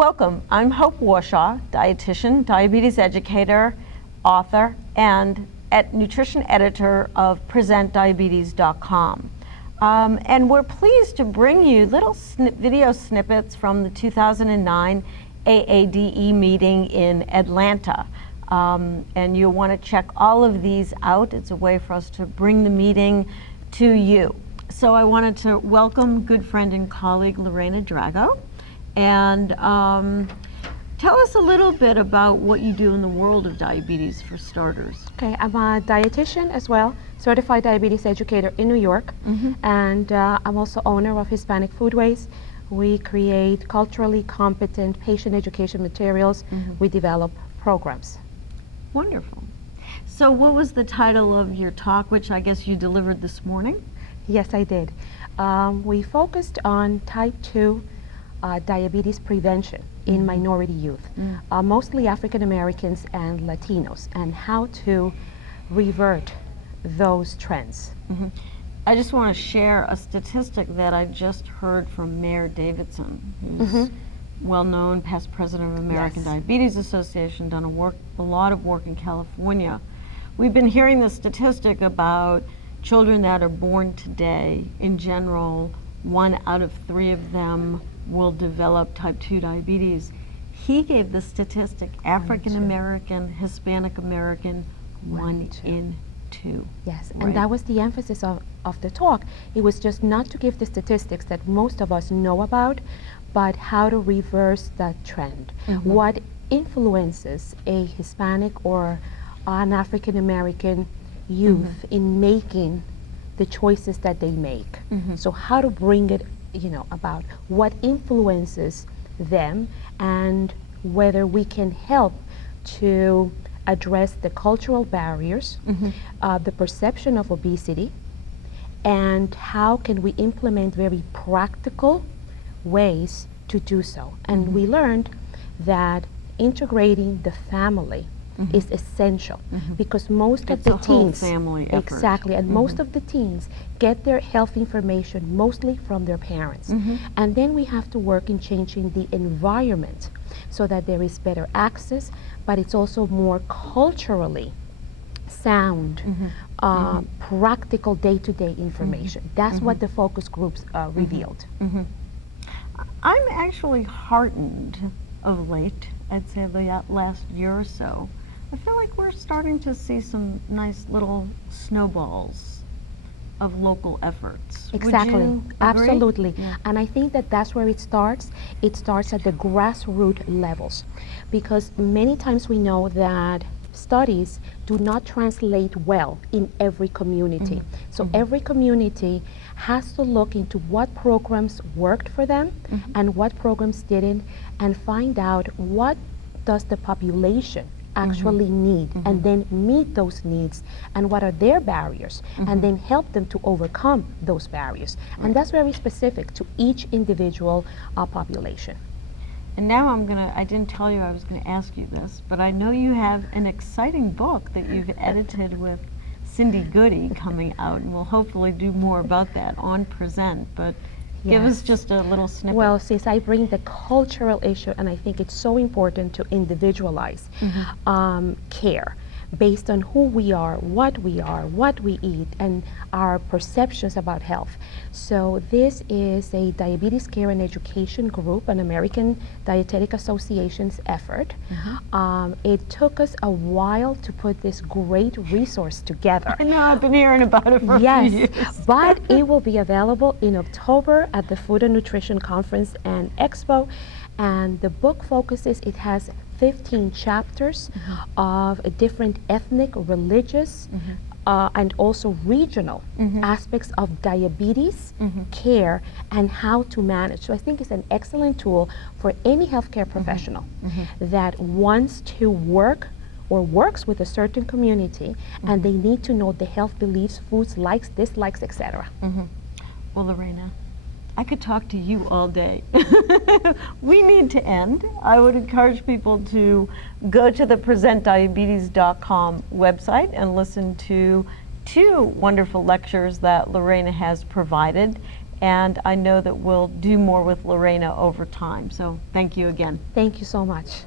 Welcome. I'm Hope Warshaw, dietitian, diabetes educator, author, and nutrition editor of PresentDiabetes.com. And we're pleased to bring you little video snippets from the 2009 AADE meeting in Atlanta. And you'll want to check all of these out. It's a way for us to bring the meeting to you. So I wanted to welcome good friend and colleague Lorena Drago. And tell us a little bit about what you do in the world of diabetes for starters. Okay, I'm a dietitian as well, certified diabetes educator in New York, and I'm also owner of Hispanic Foodways. We create culturally competent patient education materials. We develop programs. Wonderful. So what was the title of your talk, which I guess you delivered this morning? Yes, I did. We focused on type 2 diabetes prevention in minority youth, mostly African Americans and Latinos, and how to revert those trends. I just want to share a statistic that I just heard from Mayor Davidson, who's well-known, past president of American Diabetes Association, done a lot of work in California. We've been hearing the statistic about children that are born today. In general, 1 out of 3 of them will develop type 2 diabetes. He gave the statistic African American, Hispanic American, 1 in 2. Yes, Right. and that was the emphasis of the talk. It was just not to give the statistics that most of us know about, but how to reverse that trend. What influences a Hispanic or an African American youth in making the choices that they make. So how to bring it about what influences them and whether we can help to address the cultural barriers, the perception of obesity, and how can we implement very practical ways to do so. And we learned that integrating the family is essential because most of the teens, family effort. Exactly, and most of the teens get their health information mostly from their parents. And then we have to work in changing the environment so that there is better access, but it's also more culturally sound, practical day-to-day information. That's what the focus groups revealed. I'm actually heartened of late, I'd say the last year or so. I feel like we're starting to see some nice little snowballs of local efforts. Exactly, Would you agree? absolutely. And I think that that's where it starts. It starts at the grassroots levels, because many times we know that studies do not translate well in every community. So every community has to look into what programs worked for them and what programs didn't, and find out what does the population actually need, and then meet those needs, and what are their barriers, and then help them to overcome those barriers. And that's very specific to each individual population. And now I didn't tell you I was going to ask you this, but I know you have an exciting book that you've edited with Cindy Goody coming out, and we'll hopefully do more about that on Present, but give us just a little snippet. Well, since I bring the cultural issue, and I think it's so important to individualize care based on who we are, what we eat, and our perceptions about health. So this is a diabetes care and education group, an American Dietetic Association's effort. It took us a while to put this great resource together. I know, I've been hearing about it for a few years. But it will be available in October at the Food and Nutrition Conference and Expo. And the book focuses, it has 15 chapters of different ethnic, religious, and also regional aspects of diabetes care and how to manage. So I think it's an excellent tool for any healthcare professional that wants to work or works with a certain community, and they need to know the health beliefs, foods, likes, dislikes, etc. Well, Lorena, I could talk to you all day. We need to end. I would encourage people to go to the PresentDiabetes.com website and listen to 2 wonderful lectures that Lorena has provided. and I know that we'll do more with Lorena over time. So thank you again. Thank you so much.